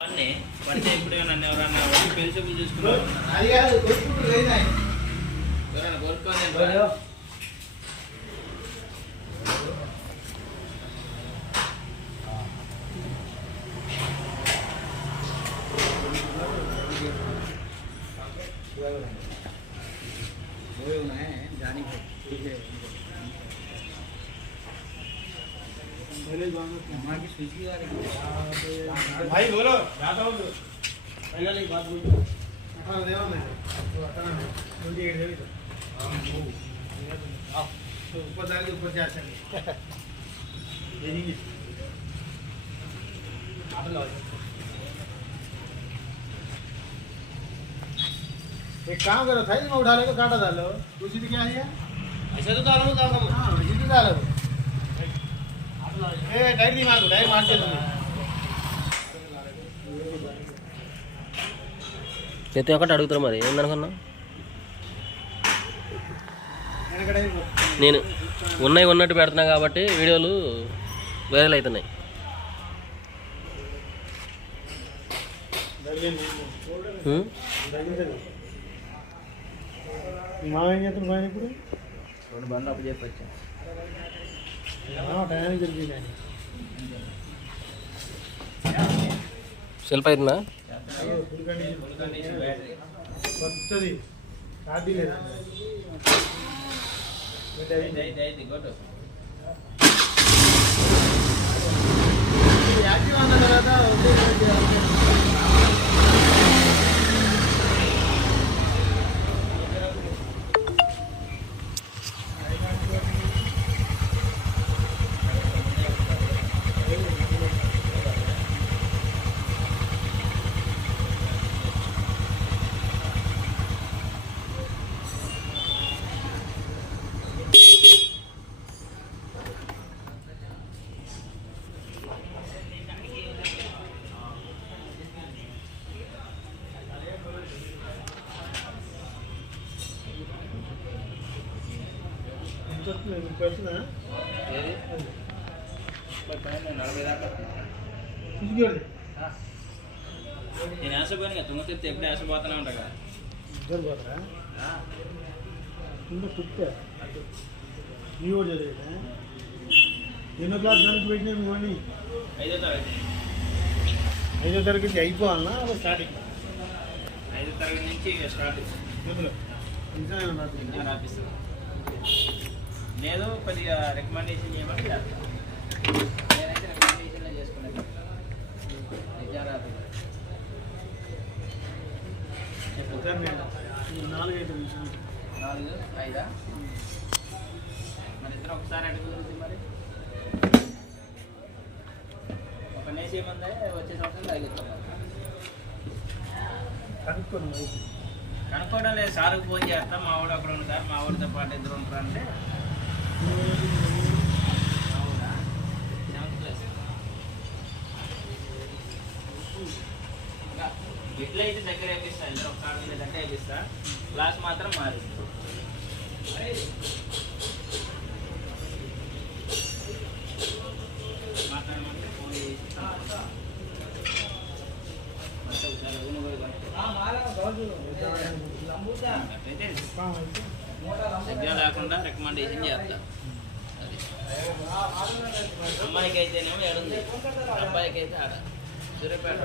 అవన్నీ పడితే ఇప్పుడు నన్ను ఎవరన్నా వచ్చి పెన్సిబుల్ చూసుకున్నారు ఎవరైనా కోరుకోలేదు जानी भाई बोलो। जाता पहले नहीं बात बोलो हाँ देवा मैं तो आता ना मुझे ये दे दो तो ऊपर जाके ऊपर जा सकते ये नहीं आप लो एक काम करो था मैं उठा लेकर काटा डालो। कुछ भी क्या है? ऐसा तो डालो डालो। हाँ इसी डालो। ప్రతి ఒక్కటి అడుగుతారు మరి ఏందనుకున్నా నేను ఉన్నాయి ఉన్నట్టు పెడుతున్నాను కాబట్టి వీడియోలు వైరల్ అవుతున్నాయి. మా ఏం చేస్తాం ఇప్పుడు? రెండు అప్పు ఫుల్ కండిషన్ కొత్తది. షాదీ లేదు. యాక్టివ్ అన్న తర్వాత నేను ఆశపోయాను కదా తుంగ తెస్తే ఎప్పుడు ఆశపోతూనే ఉంటా కదా. ఇద్దరు పోతారా? కింద కుట్టా నీ కూడా చదివేదా? ఎన్నో క్లాస్ నుంచి పెట్టినా నువ్వు అని ఐదో తరగతి. ఐదో తరగతి అయిపోవాలనా? అలా స్టార్టింగ్ ఐదో తరగతి నుంచి స్టార్ట్. మొదలు నిజమే నాకు ఎగ్జామ్ రాపిస్తాను. లేదు కొద్దిగా రికమెండేషన్ చేయమని నేనైతే రికమెండేషన్లో చేసుకున్నాను నేను నాలుగైదు నాలుగు ఐదా? మన ఇద్దరు ఒకసారి మరి? ఒక నేసి ఏమందే? వచ్చే సంవత్సరం అయితే కనుక్కోవడం లేదు. సార్కి ఫోన్ చేస్తా. మా వాడు అక్కడ ఉంటారు మా వాడితో పాటు ఇద్దరు ఉంటారు అంటే ఎట్లయితే దగ్గర వేపిస్తా ఇంట్లో కాదు మీద దగ్గర వేపిస్తా గ్లాస్ మాత్రం మారింది మాట్లాడమంటే ఫోన్ చేసి మారా దగ్గర లేకుండా రికమెండేషన్ చేస్తా. అమ్మాయికి అయితేనేమో ఎడుంది అబ్బాయికి అయితే ఆడ. సూర్యపేట